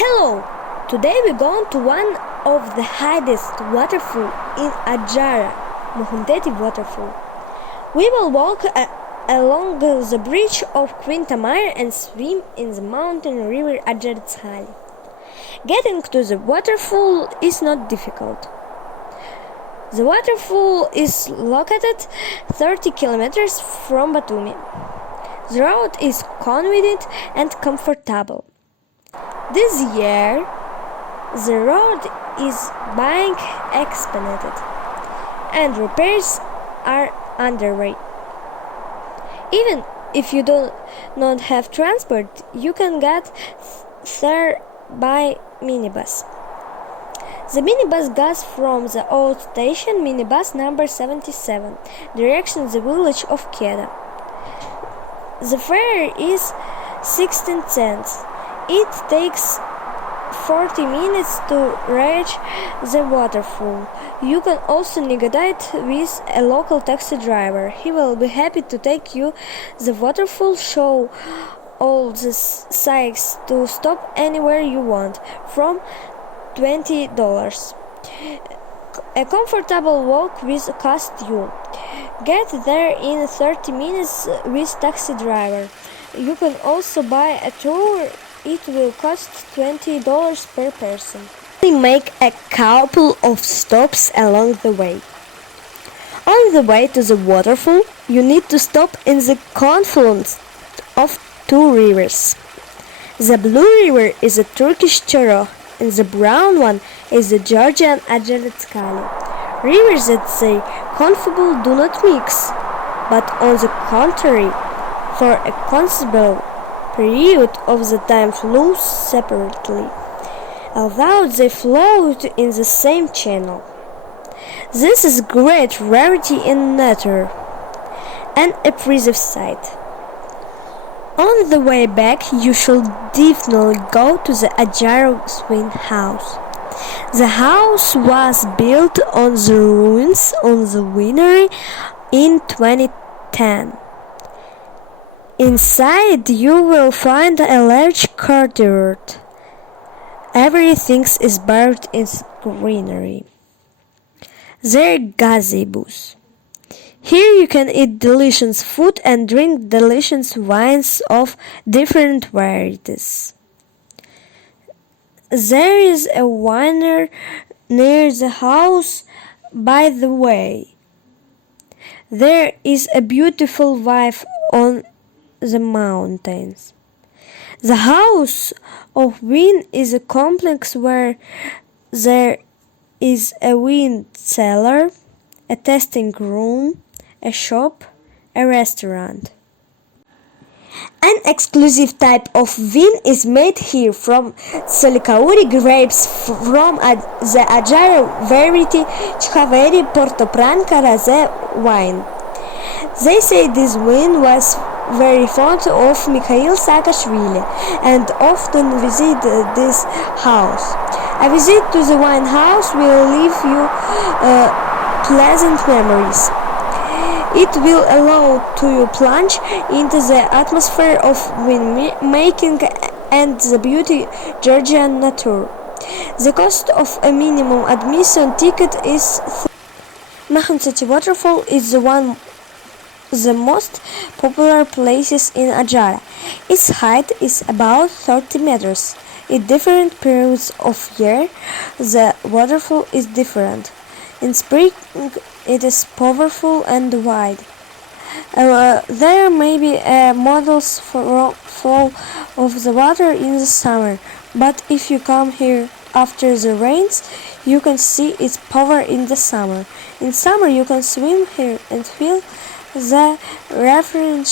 Hello! Today we're going to one of the highest waterfall in Adjara, Makhuntseti waterfall. We will walk along the bridge of Queen Tamar and swim in the mountain river Adjara. Getting to the waterfall is not difficult. The waterfall is located 30 kilometers from Batumi. The road is convenient and comfortable. This year, the road is being expanded and repairs are underway. Even if you do not have transport, you can get there by minibus. The minibus goes from the old station, minibus number 77, direction the village of Keda. The fare is 16 cents. It takes 40 minutes to reach the waterfall. You can also negotiate with a local taxi driver. He will be happy to take you the waterfall, show all the sights, to stop anywhere you want, from $20. A comfortable walk will cost you. Get there in 30 minutes with taxi driver. You can also buy a tour. It will cost $20 per person. We make a couple of stops along the way. On the way to the waterfall, you need to stop in the confluence of two rivers. The blue river is a Turkish Choro, and the brown one is the Georgian Adjara. Rivers that they confluence do not mix, but on the contrary, for a considerable period of the time flow separately, although they flowed in the same channel. This is great rarity in nature and a preserved site. On the way back, you should definitely go to the Adjara swing house. The house was built on the ruins of the winery in 2010. Inside you will find a large courtyard. Everything is buried in greenery. There are gazebos. Here you can eat delicious food and drink delicious wines of different varieties. There is a winery near the house. By the way, there is a beautiful view on the mountains. The House of Wine is a complex where there is a wine cellar, a tasting room, a shop, a restaurant. An exclusive type of wine is made here from Solikauri grapes from the Adjara variety Chhaveri Portopranca Rosé wine. They say this wine was very fond of Mikhail Saakashvili and often visit this house. A visit to the wine house will leave you pleasant memories. It will allow you to plunge into the atmosphere of winemaking and the beauty Georgian nature. The cost of a minimum admission ticket is Makhuntseti waterfall is the most popular places in Adjara. Its height is about 30 meters. In different periods of year, the waterfall is different. In spring, it is powerful and wide. There may be models for flow of the water in the summer, but if you come here after the rains, you can see its power in the summer. In summer, you can swim here and feel the refreshing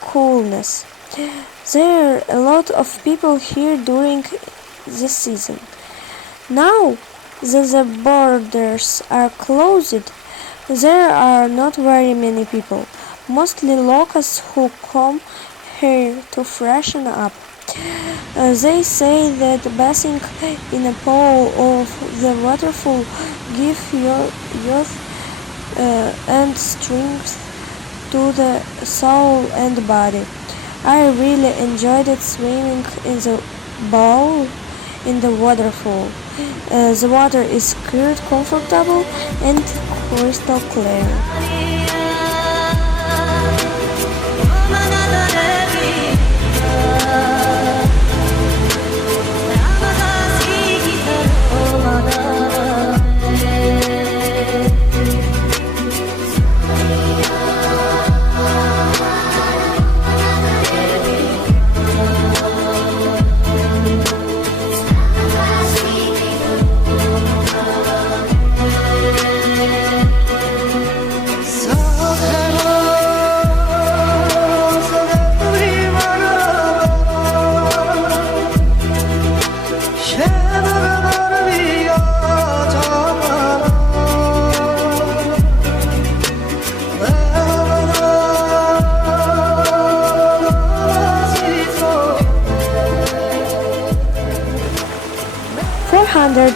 coolness. There are a lot of people here during the season. Now that the borders are closed, there are not very many people, mostly locals who come here to freshen up. They say that bathing in a pool of the waterfall gives your youth and strength to the soul and body. I really enjoyed swimming in the bowl in the waterfall. The water is clear, comfortable, and crystal clear.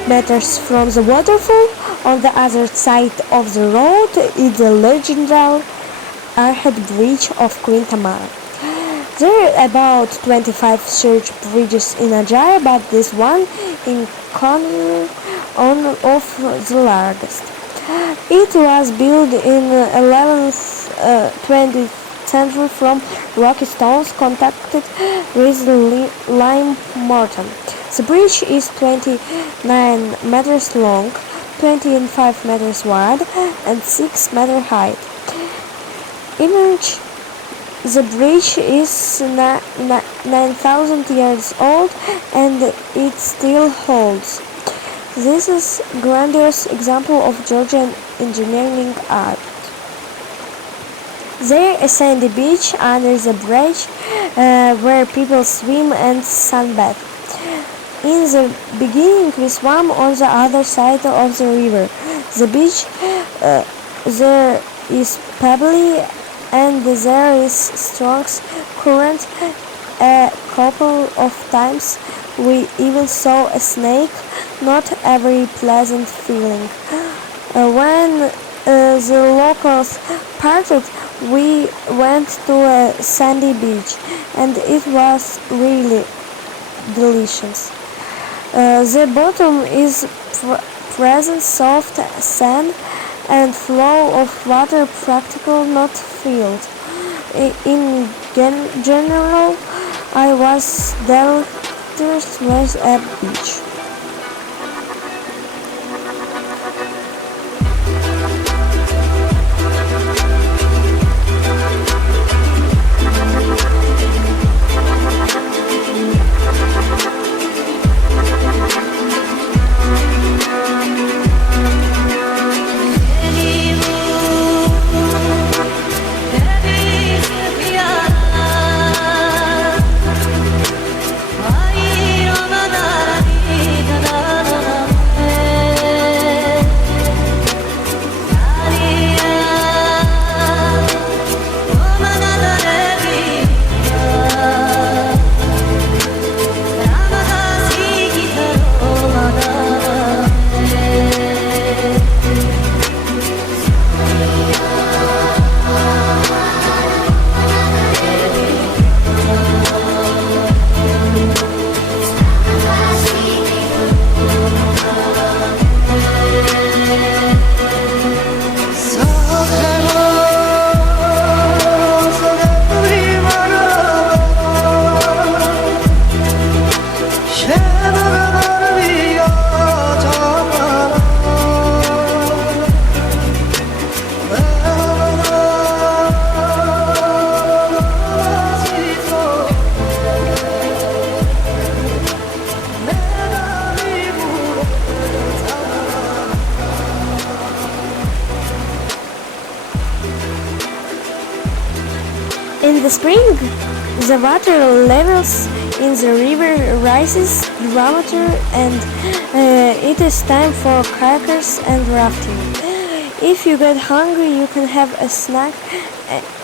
Meters from the waterfall, on the other side of the road, is the legendary Arched Bridge of Queen Tamar. There are about 25 church bridges in Adjara, but this one in corner of the largest. It was built in 11th, 20th century from rocky stones contacted with lime mortar. The bridge is 29 meters long, 25 meters wide, and 6 meters high. Imagine the bridge is 9,000 years old and it still holds. This is a grandiose example of Georgian engineering art. There is a sandy beach under the bridge where people swim and sunbathe. In the beginning, we swam on the other side of the river. The beach there is pebbly and there is strong current. A couple of times we even saw a snake. Not a very pleasant feeling. When the locals parted, we went to a sandy beach and it was really delicious. The bottom is present soft sand and flow of water practically not filled. In general, I was delighted with a beach. In the spring, the water levels in the river rises dramatically and it is time for kayakers and rafting. If you get hungry, you can have a snack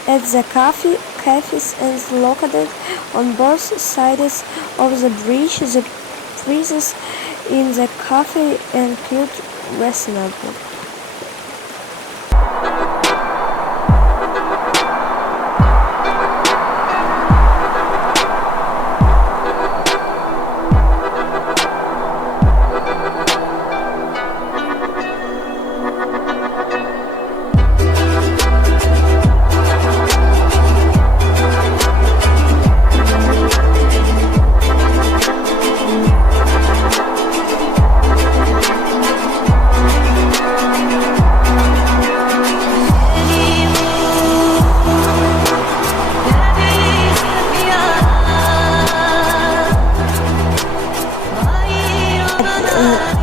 at the cafes and located on both sides of the bridge. The prices in the cafe and quite reasonable.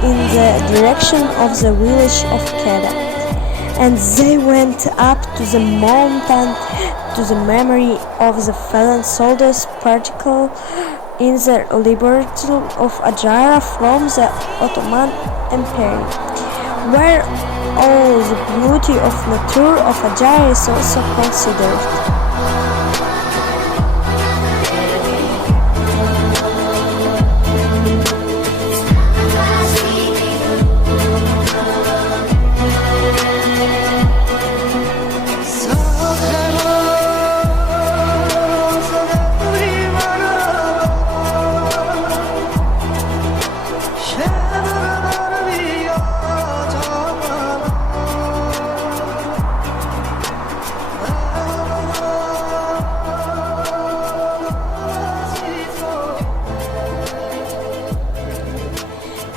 in the direction of the village of Keda, and they went up to the mountain to the memory of the fallen soldiers, particularly in the liberation of Adjara from the Ottoman Empire, where all the beauty of nature of Adjara is also considered.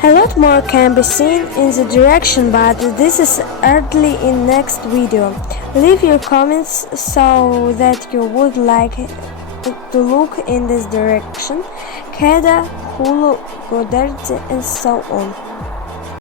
A lot more can be seen in the direction, but this is early in next video. Leave your comments so that you would like to look in this direction, Keda, Hulu, Goderzi, and so on.